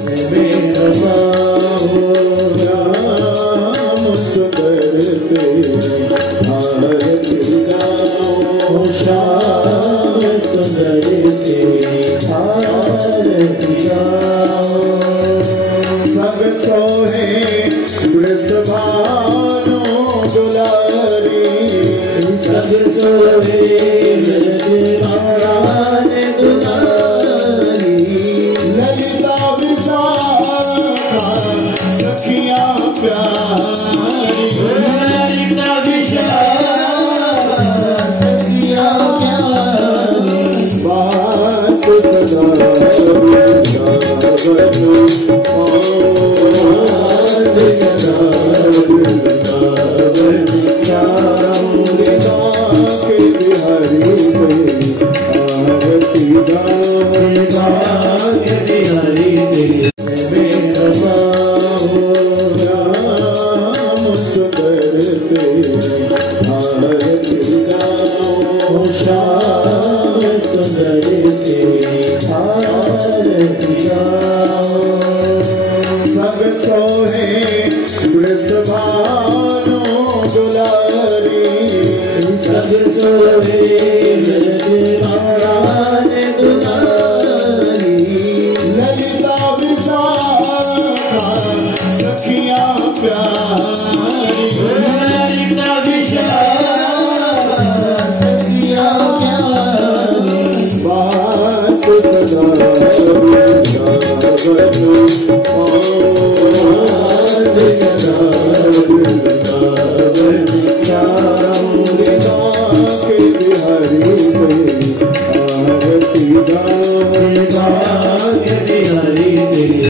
मेरा राम सुंदर तेरी आरती गाओ, श्याम सुंदर तेरी आरती गाओ। सब सोहे वृषभानु दुलारी, सब सोहे वृषभानु दुलारी। ललिता विशाखा सखियां प्यारी, ललिता विशाखा सखियां प्यारी। वास सदा सब सोहे वृषभानु दुलारी। ललिता विशाखा सखियां प्यारी, ललिता विशाखा सखियां प्यारी। वास सदा